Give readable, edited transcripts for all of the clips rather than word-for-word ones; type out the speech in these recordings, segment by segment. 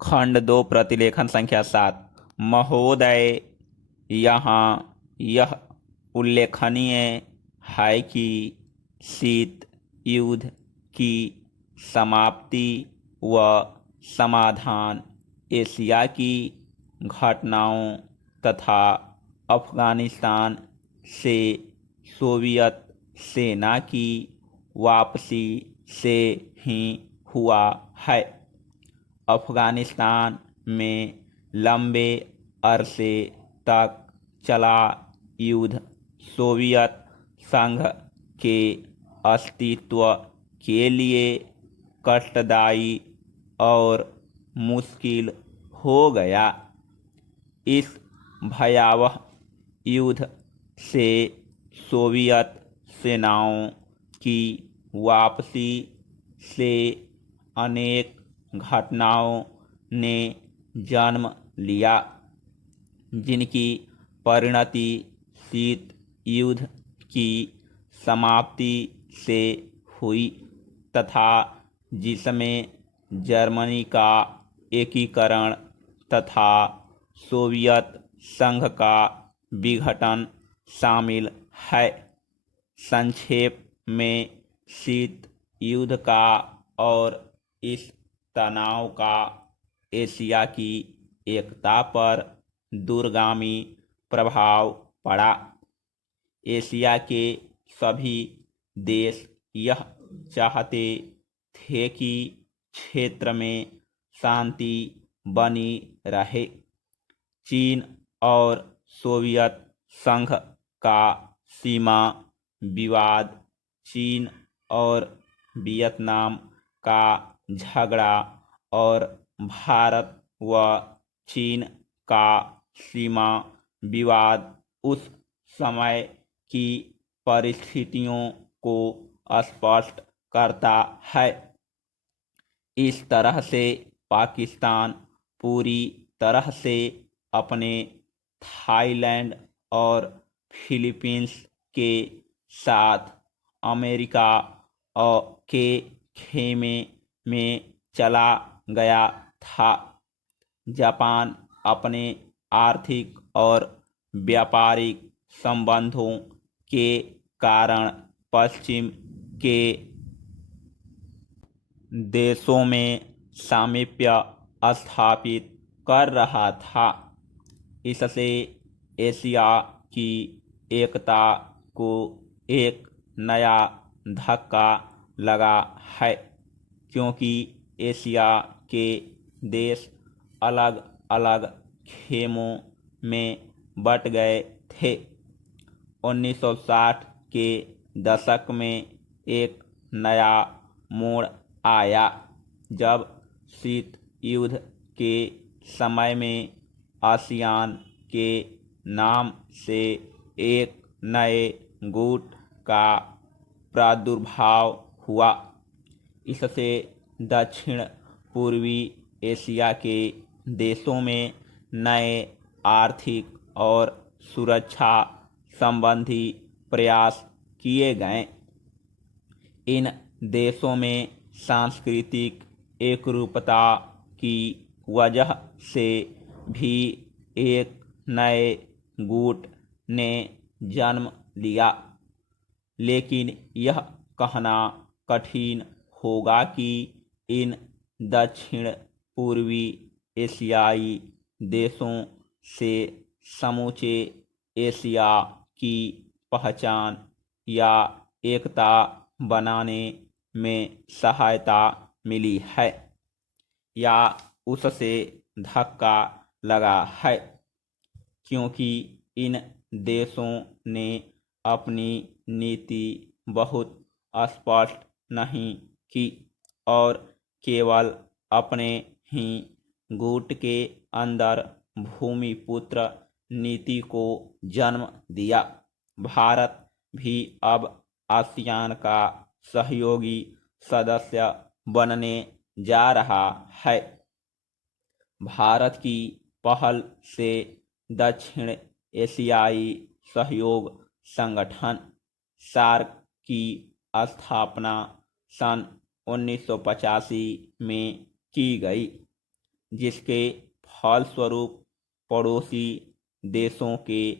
खंड 2 प्रतिलेखन संख्या 7। महोदय, यहाँ यह उल्लेखनीय है कि शीत युद्ध की समाप्ति व समाधान एशिया की घटनाओं तथा अफगानिस्तान से सोवियत सेना की वापसी से ही हुआ है। अफगानिस्तान में लंबे अरसे तक चला युद्ध सोवियत संघ के अस्तित्व के लिए कष्टदायी और मुश्किल हो गया। इस भयावह युद्ध से सोवियत सेनाओं की वापसी से अनेक घटनाओं ने जन्म लिया, जिनकी परिणति शीत युद्ध की समाप्ति से हुई तथा जिसमें जर्मनी का एकीकरण तथा सोवियत संघ का विघटन शामिल है। संक्षेप में, शीत युद्ध का और इस तनाव का एशिया की एकता पर दूरगामी प्रभाव पड़ा। एशिया के सभी देश यह चाहते थे कि क्षेत्र में शांति बनी रहे। चीन और सोवियत संघ का सीमा विवाद, चीन और वियतनाम का झगड़ा और भारत व चीन का सीमा विवाद उस समय की परिस्थितियों को स्पष्ट करता है। इस तरह से पाकिस्तान पूरी तरह से अपने थाईलैंड और फिलीपींस के साथ अमेरिका के खेमे में चला गया था। जापान अपने आर्थिक और व्यापारिक संबंधों के कारण पश्चिम के देशों में सामीप्य स्थापित कर रहा था। इससे एशिया की एकता को एक नया धक्का लगा है, क्योंकि एशिया के देश अलग अलग खेमों में बट गए थे। 1960 के दशक में एक नया मोड़ आया, जब शीत युद्ध के समय में आसियान के नाम से एक नए गुट का प्रादुर्भाव हुआ। इससे दक्षिण पूर्वी एशिया के देशों में नए आर्थिक और सुरक्षा संबंधी प्रयास किए गए। इन देशों में सांस्कृतिक एकरूपता की वजह से भी एक नए गुट ने जन्म लिया, लेकिन यह कहना कठिन होगा कि इन दक्षिण पूर्वी एशियाई देशों से समूचे एशिया की पहचान या एकता बनाने में सहायता मिली है या उससे धक्का लगा है, क्योंकि इन देशों ने अपनी नीति बहुत स्पष्ट नहीं की और केवल अपने ही गुट के अंदर भूमिपुत्र नीति को जन्म दिया। भारत भी अब आसियान का सहयोगी सदस्य बनने जा रहा है। भारत की पहल से दक्षिण एशियाई सहयोग संगठन सार्क की स्थापना सन 1985 में की गई। जिसके फलस्वरूप पड़ोसी देशों के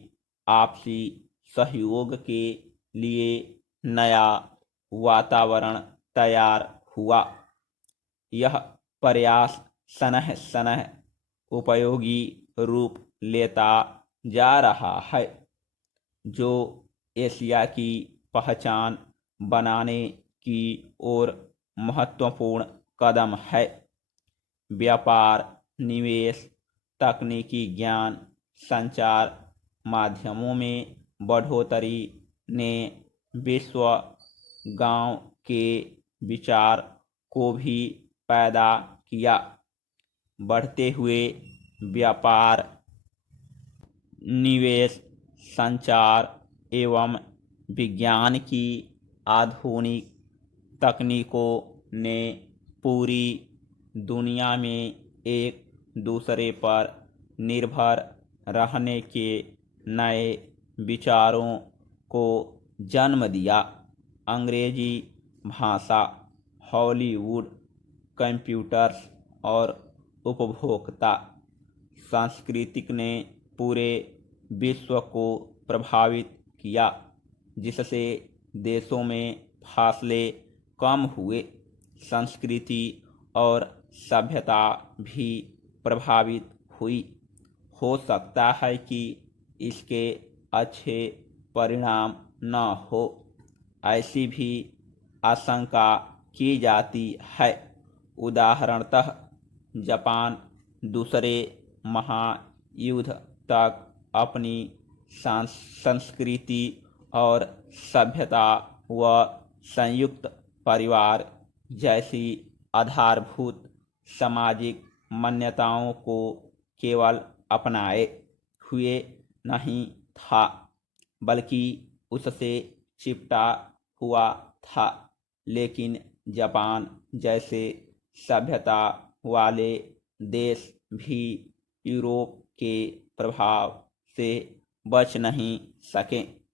आपसी सहयोग के लिए नया वातावरण तैयार हुआ। यह प्रयास सनह सनह उपयोगी रूप लेता जा रहा है, जो एशिया की पहचान बनाने की ओर महत्वपूर्ण कदम है। व्यापार, निवेश, तकनीकी ज्ञान, संचार माध्यमों में बढ़ोतरी ने विश्व गांव के विचार को भी पैदा किया। बढ़ते हुए व्यापार, निवेश, संचार एवं विज्ञान की आधुनिक तकनीकों ने पूरी दुनिया में एक दूसरे पर निर्भर रहने के नए विचारों को जन्म दिया। अंग्रेजी भाषा, हॉलीवुड, कंप्यूटर्स और उपभोक्ता सांस्कृतिक ने पूरे विश्व को प्रभावित किया, जिससे देशों में फासले कम हुए, संस्कृति और सभ्यता भी प्रभावित हुई। हो सकता है कि इसके अच्छे परिणाम न हो, ऐसी भी आशंका की जाती है। उदाहरणतः जापान दूसरे महायुद्ध तक अपनी संस्कृति और सभ्यता व संयुक्त परिवार जैसी आधारभूत सामाजिक मान्यताओं को केवल अपनाए हुए नहीं था, बल्कि उससे चिपटा हुआ था। लेकिन जापान जैसे सभ्यता वाले देश भी यूरोप के प्रभाव से बच नहीं सके।